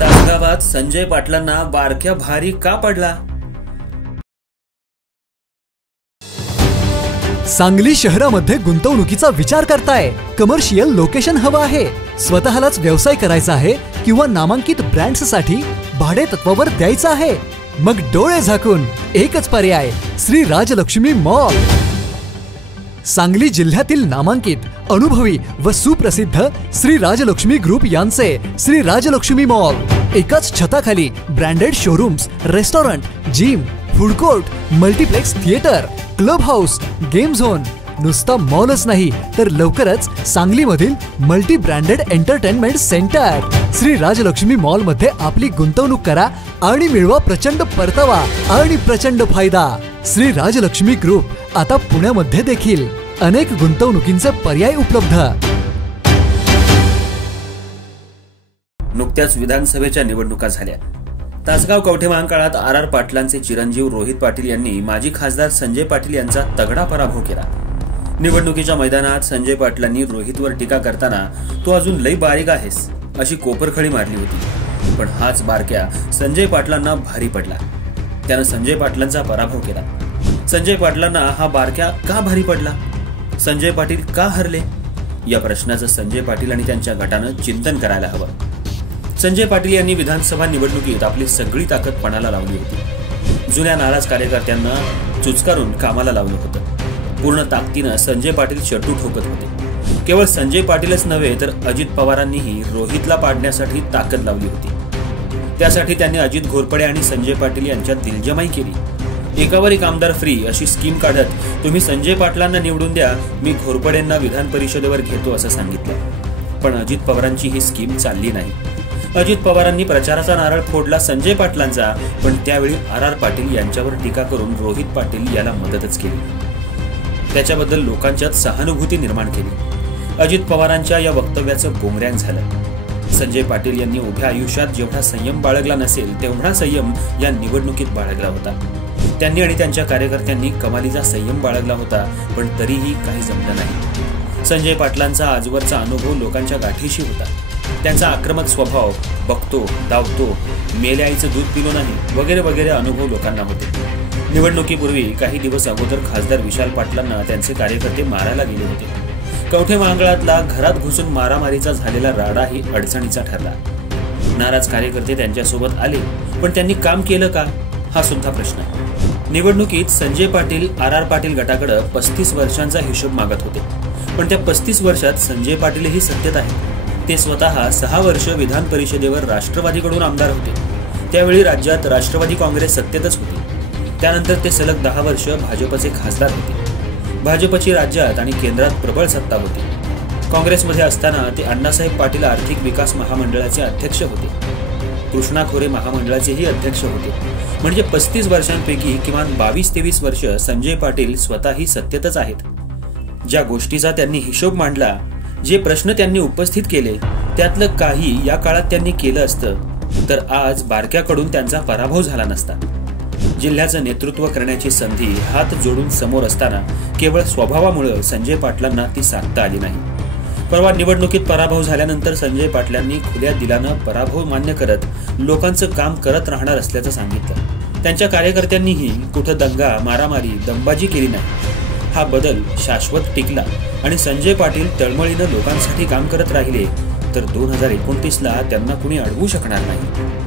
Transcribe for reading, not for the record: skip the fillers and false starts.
तासगावात संजय पाटलांना बारक्या भारी का पडला? सांगली शहरामध्ये गुंतवणुकीचा विचार करताय? कमर्शियल लोकेशन हवं आहे, स्वतःलाच व्यवसाय करायचा आहे किंवा नामांकित ब्रँड्ससाठी भाडे तत्वावर द्यायचं आहे? मग डोळे झाकून एकच पर्याय, श्री राजलक्ष्मी मॉल। सांगली जिल्ह्यातील नामांकित, अनुभवी व सुप्रसिद्ध श्री राजलक्ष्मी ग्रुप यांचे श्री राजलक्ष्मी मॉल एकाच छताखाली branded showrooms, restaurant, gym, food court, multiplex theatre, club house, game zone. नुसता मॉलच नाही तर लवकरच सांगलीमधील multi branded entertainment centre. Shri Rajlakshmi mall मध्ये आपली गुंतवणूक करा आणि मिळवा प्रचंड परतावा आणि प्रचंड फायदा। श्री राजलक्ष्मी ग्रुप आता पुण्यामध्ये देखील अनेक गुंतवणुकींचे पर्याय उपलब्ध। नुकत्याच विधानसभेच्या निवडणुका झाल्या। तासगाव कवठे महांकाळात आर पाटलांचे चिरंजीव रोहित पाटील यांनी माजी खासदार संजय पाटील यांचा तगडा पराभव केला। निवडणुकीच्या मैदानात संजय पाटलांनी रोहितवर टीका करताना तो अजून लई बारीक आहेस अशी कोपरखळी मारली होती, पण हाच बारक्या संजय पाटलांना भारी पडला। त्यानं संजय पाटलांचा पराभव केला। संजय पाटलांना हा बारक्या का भारी पडला? संजय पाटील का हरले? या प्रश्नाचं संजय पाटील आणि त्यांच्या गटानं चिंतन करायला हवं। संजय पाटील यांनी विधानसभा निवडणुकीत आपली सगळी ताकद पणाला लावली होती। जुन्या नाराज कार्यकर्त्यांना चुचकारून कामाला लावलं होतं। पूर्ण ताकदीनं संजय पाटील चटू ठोकत होते। केवळ संजय पाटीलच नव्हे तर अजित पवारांनीही रोहितला पाडण्यासाठी ताकद लावली होती। त्यासाठी त्यांनी अजित घोरपडे आणि संजय पाटील यांच्यात दिलजमाई केली। एकावर एक आमदार फ्री अशी स्कीम काढत तुम्ही संजय पाटलांना निवडून द्या, मी घोरपडेंना विधान परिषदेवर घेतो असं सांगितलं। पण अजित पवारांची ही स्कीम चालली नाही। अजित पवारांनी प्रचाराचा नारळ फोडला संजय पाटलांचा, पण त्यावेळी आर पाटील यांच्यावर टीका करून रोहित पाटील याला मदतच केली। त्याच्याबद्दल लोकांच्यात सहानुभूती निर्माण केली। अजित पवारांच्या या वक्तव्याचं बोंगऱ्यान झालं। संजय पाटील यांनी उभ्या आयुष्यात जेवढा संयम बाळगला नसेल तेवढा संयम या निवडणुकीत बाळगला होता। त्यांनी आणि त्यांच्या कार्यकर्त्यांनी कमालीचा संयम बाळगला होता, पण तरीही काही जमलं नाही। संजय पाटलांचा आजवरचा अनुभव लोकांच्या गाठीशी होता। त्यांचा आक्रमक स्वभाव, बघतो, धावतो, मेल्या आईचं दूध पिलो नाही वगैरे वगैरे अनुभव लोकांना होते। निवडणुकीपूर्वी काही दिवस अगोदर खासदार विशाल पाटलांना त्यांचे कार्यकर्ते मारायला गेले होते। कवठे महांकाळातला घरात घुसून मारामारीचा झालेला राडाही अडचणीचा ठरला। नाराज कार्यकर्ते त्यांच्यासोबत आले, पण त्यांनी काम केलं का हा सुद्धा प्रश्न आहे। निवडणुकीत संजय पाटील आर पाटील गटाकडे 35 वर्षांचा हिशोब मागत होते, पण त्या 35 वर्षात संजय पाटीलही सत्तेत आहेत। ते स्वतः 6 वर्ष विधान परिषदेवर राष्ट्रवादीकडून आमदार होते। त्यावेळी राज्यात राष्ट्रवादी काँग्रेस सत्तेतच होती। त्यानंतर ते सलग 10 वर्ष भाजपचे खासदार होते। भाजपची राज्यात आणि केंद्रात प्रबळ सत्ता होती। काँग्रेसमध्ये असताना ते अण्णासाहेब पाटील आर्थिक विकास महामंडळाचे अध्यक्ष होते। कृष्णा खोरे महामंडळाचेही अध्यक्ष होते। म्हणजे 35 वर्षांपैकी किमान 22-23 वर्ष संजय पाटील स्वतःही सत्तेतच आहेत। ज्या गोष्टीचा त्यांनी हिशोब मांडला, जे प्रश्न त्यांनी उपस्थित केले, त्यातलं काही या काळात त्यांनी केलं असतं तर आज बारक्याकडून त्यांचा पराभव झाला नसता। जिल्ह्याचं नेतृत्व करण्याची संधी हात जोडून समोर असताना केवळ स्वभावामुळे संजय पाटलांना ती साधता आली नाही। परवा निवडणुकीत पराभव झाल्यानंतर संजय पाटलांनी खुल्या दिलानं पराभव मान्य करत लोकांचं काम करत राहणार असल्याचं सांगितलं। त्यांच्या कार्यकर्त्यांनीही कुठं दंगा, मारामारी, दंबाजी केली नाही। हा बदल शाश्वत टिकला आणि संजय पाटील तळमळीनं लोकांसाठी काम करत राहिले तर 2029ला त्यांना कुणी अडवू शकणार नाही।